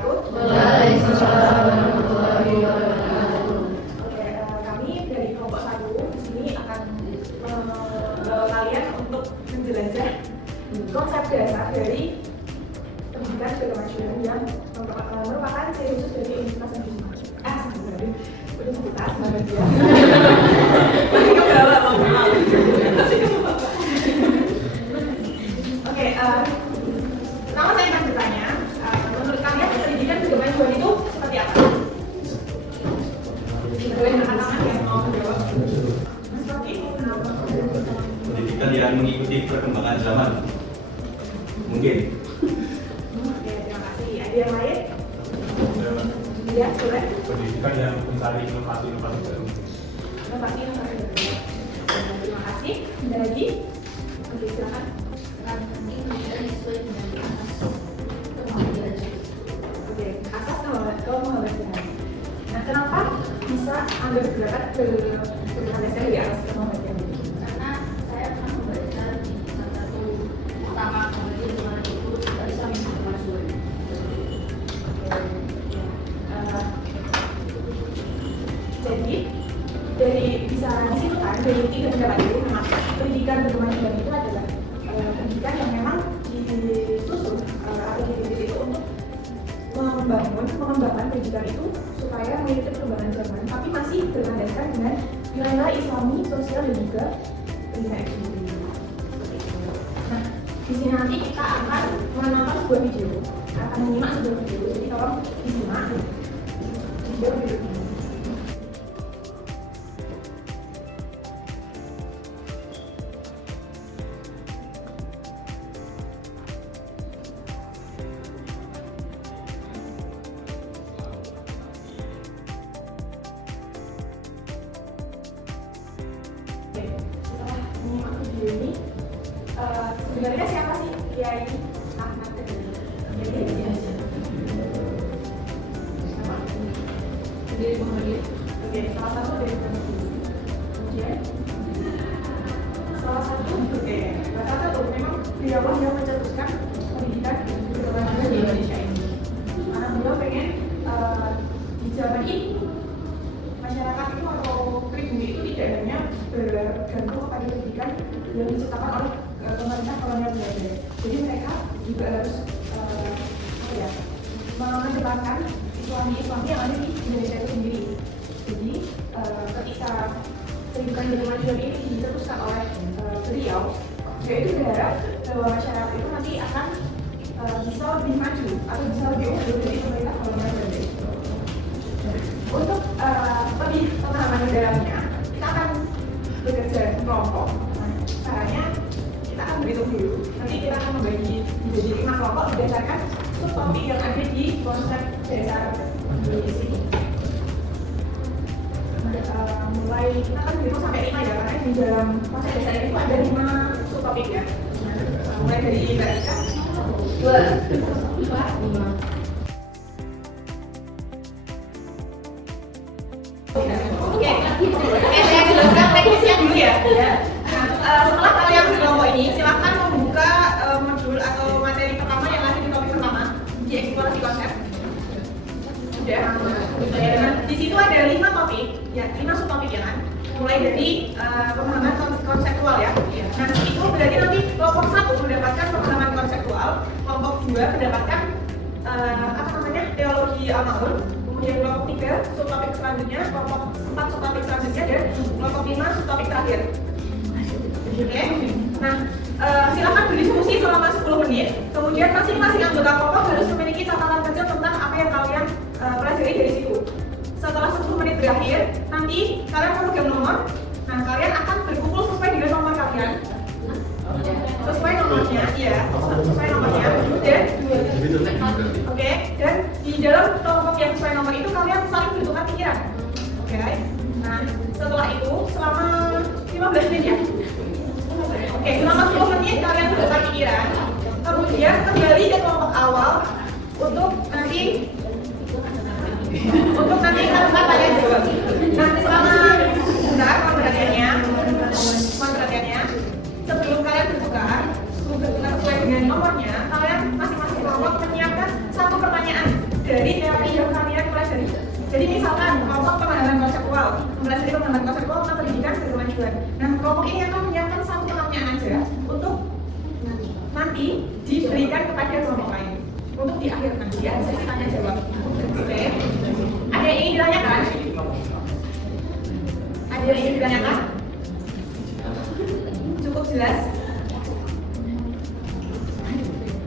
wabarakatuh. Waalaikumsalam warahmatullahi wabarakatuh. Oke, kami dari kelompok 1 di sini akan membawa kalian untuk menjelajah konsep dasar dari pendidikan keberhasilan yang merupakan ciri khusus dari Universitas Universitas Muhammadiyah. Oke, pertama saya akan bertanya, menurut kalian pendidikan keberhasilan itu seperti apa? Boleh angkat tangan yang mau menjawab. Pendidikan yang mengikuti perkembangan zaman. Mungkin. Oke, terima kasih. Ada yang lain? Iya, boleh. Pendidikan yang mencari inovasi-inovasi baru. Inovasi yang baru. Terima kasih. Ada lagi? Oke, silakan. Oke, asas kemuhammadiyah. Nah, kenapa bisa Anda bergerak ke kemuhammadiyah ya? Kemuhammadiyah. Karena saya pernah membaca di salah satu utama kemudian di mana itu Islam yang bermaksud. Jadi dari bisa disimpulkan dari 3 pendapat itu, memang pendidikan berkelanjutan itu adalah pendidikan yang memang disusun atau dididik itu untuk mengembangkan pendidikan itu supaya mengikuti perkembangan zaman, tapi masih berlandaskan dengan nilai-nilai Islami, sosial dan juga pendidikan itu sendiri. Nah, di sini nanti kita akan menonton sebuah video, akan menyimak sebuah video, jadi tolong disimak video ini. Setelah menyimak video ini, sebenarnya siapa sih Kiai Ahmad Ghazali? Dari Muhammadiyah. Oke, salah satu dari kemudian salah satu memang beliau yang mencetuskan pendidikan keberagaman di Indonesia ini. Karena beliau pengen di zaman ini masyarakat itu atau pribumi itu tidak hanya bergantung pada pendidikan yang diciptakan oleh pemerintah kolonial Belanda. Jadi mereka juga harus mengedepankan Islam yang ada di Indonesia itu sendiri. Jadi ketika pendidikan berkelanjutan ini diteruskan oleh beliau, yaitu berharap bahwa masyarakat itu nanti akan bisa lebih maju atau bisa lebih unggul dari pemerintah kolonial Belanda. Untuk lebih pemahaman di dalamnya, kita akan bekerja kelompok. Nah, caranya kita akan berhitung dulu. Nanti kita akan membagi menjadi 5 kelompok berdasarkan subtopik yang ada di konsep dasar di sini. Mulai kita akan berhitung sampai 5 ya, karena di dalam konsep dasar itu ada 5 subtopik ya. Mulai dari Mbak Ika, 2, 4, 5. Oke, saya jelaskan teknisnya dulu ya. Nah, setelah kalian di kelompok ini, silakan membuka modul atau materi pertama yang ada di topik pertama di eksplorasi konsep. Sudah. Di situ ada 5 topik, ya 5 subtopik ya kan. Mulai dari pemahaman konseptual ya. Nah, itu berarti nanti kelompok 1 mendapatkan pemahaman konseptual, kelompok 2 mendapatkan teologi al-ma'un. Kemudian kelompok 3 subtopik selanjutnya, kelompok 4 subtopik selanjutnya, dan kelompok 5 subtopik terakhir. Oke. Nah, silakan berdiskusi selama 10 menit. Kemudian masing-masing anggota kelompok harus memiliki catatan kecil tentang apa yang kalian pelajari dari situ. Setelah 10 menit berakhir, nanti kalian memegang nomor. Nah, kalian akan berkumpul sesuai dengan nomor kalian. Sesuai nomornya, iya, sesuai nomornya. Dan oke, dan di dalam kelompok yang sesuai nomor itu kalian saling bertukar pikiran. Oke. Nah, setelah itu selama 15 menit ya. Oke, selama 10 menit kalian bertukar pikiran. Kemudian kembali ke kelompok awal untuk nanti kalian tanya jawab. Nah, selama sebentar perhatiannya, sebelum kalian bertukar sesuai dengan nomornya, kalian masing-masing kelompok menyiapkan 1 pertanyaan dari teori yang kalian pelajari. Jadi misalkan kelompok pemahaman konseptual, mempelajari pemahaman konseptual tentang pendidikan berkemajuan. Nah, kelompok ini akan menyiapkan satu pertanyaan aja untuk nanti diberikan kepada kelompok lain untuk di akhir nanti ya sesi tanya jawab. Oke. Ada yang ingin ditanyakan? Ada yang ingin ditanyakan? Cukup jelas?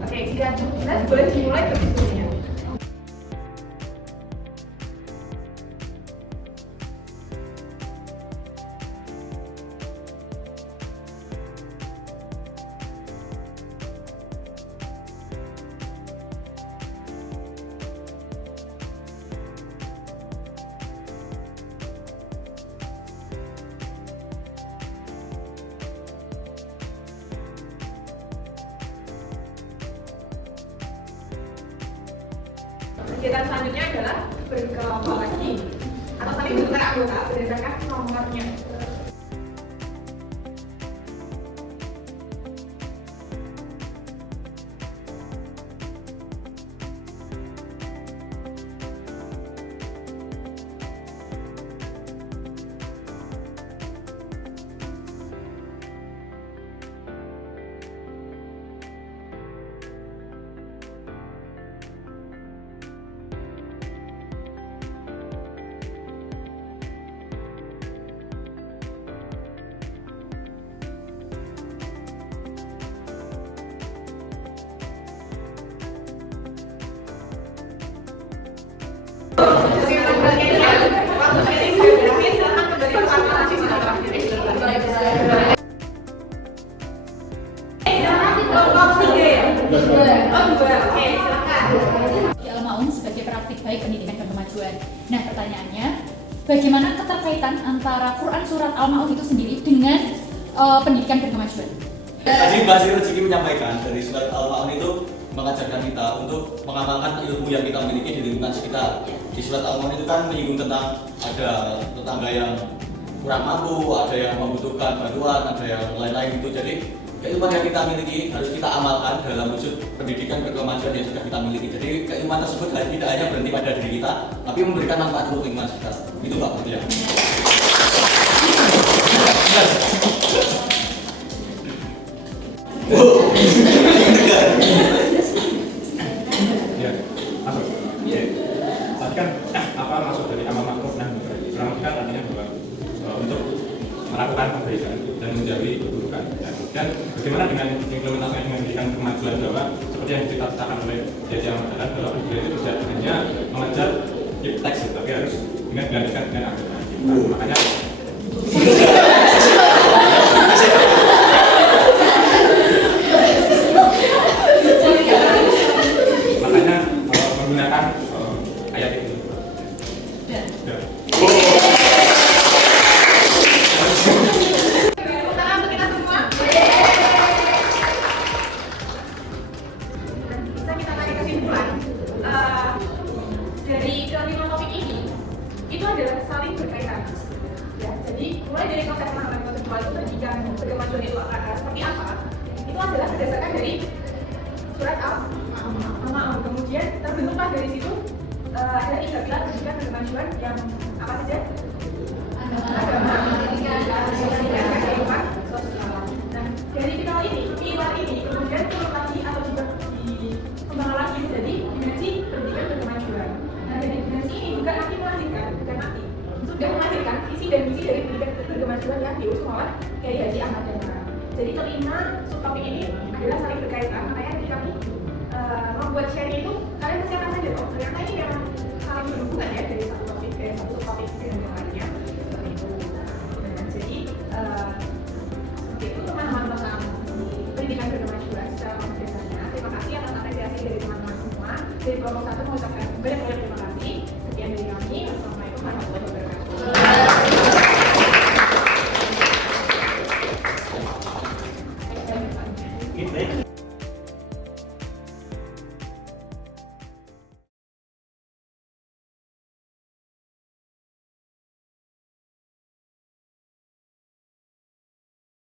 Oke, jika cukup jelas boleh dimulai berdiskusinya. Kegiatan selanjutnya adalah berkelompok lagi atau tadi bertukar anggota berdasarkan nomornya. Di Al-Ma'un sebagai praktik baik pendidikan dan kemajuan. Nah, pertanyaannya, bagaimana keterkaitan antara Quran surat Al-Ma'un itu sendiri dengan pendidikan dan kemajuan? Tadi Mbak Sri Rezeki menyampaikan dari surat Al-Ma'un itu mengajarkan kita untuk mengamalkan ilmu yang kita miliki di lingkungan sekitar. Di surat Al-Ma'un itu kan menyinggung tentang ada tetangga yang kurang mampu, ada yang membutuhkan bantuan, ada yang lain-lain itu. Jadi keilmuan yang kita miliki harus kita amalkan dalam wujud pendidikan berkemajuan yang sudah kita miliki. Jadi keilmuan tersebut tidak hanya berhenti pada diri kita, tapi memberikan manfaat untuk lingkungan sekitar. Itu Pak Budi ya. Ya, masuk. Iya. Tadi kan apa maksud dari amal ma'ruf nahi munkar? Selamat kan artinya bahwa untuk melakukan kebaikan dan menjauhi keburukan. Dan bagaimana dengan implementasi dengan pendidikan kemajuan bahwa seperti yang diceritakan oleh Jaji Ahmad Dahlan bahwa pendidikan itu tidak hanya mengejar teks, tapi harus digantikan dengan agama. Makanya menggunakan ayat ini. Ya. Tangan untuk kita semua. Bisa kita tarik kesimpulan dari kelima topik ini itu adalah saling berkaitan. Ya, jadi mulai dari konsep pemahaman konseptual itu pendidikan berkemajuan itu seperti apa? Itu adalah berdasarkan dari surat Al-Ma'un. Kemudian terbentuklah dari situ ada 3 pilar pendidikan berkemajuan yang apa saja? Agama, kehidupan sosial. Nah, dari pilar ini kemudian turun lagi atau juga dikembangkan lagi menjadi dimensi pendidikan berkemajuan. Nah, dari dimensi ini juga nanti melahirkan, bukan nanti, sudah melahirkan visi dan misi dari pendidikan berkemajuan yang diusung oleh Kiai Haji Ahmad Dahlan. Jadi kelima subtopik ini adalah saling berkaitan. Makanya ketika kami membuat sharing itu kalian persiapan saja, oh ternyata ini memang saling berhubungan ya dari satu topik ke satu subtopik dengan yang lainnya. Jadi itu teman-teman tentang pendidikan berkemajuan secara komprehensifnya. Terima kasih atas apresiasi dari teman-teman semua. Dari kelompok 1 mengucapkan banyak-banyak terima kasih. Sekian dari kami. Assalamualaikum warahmatullahi wabarakatuh.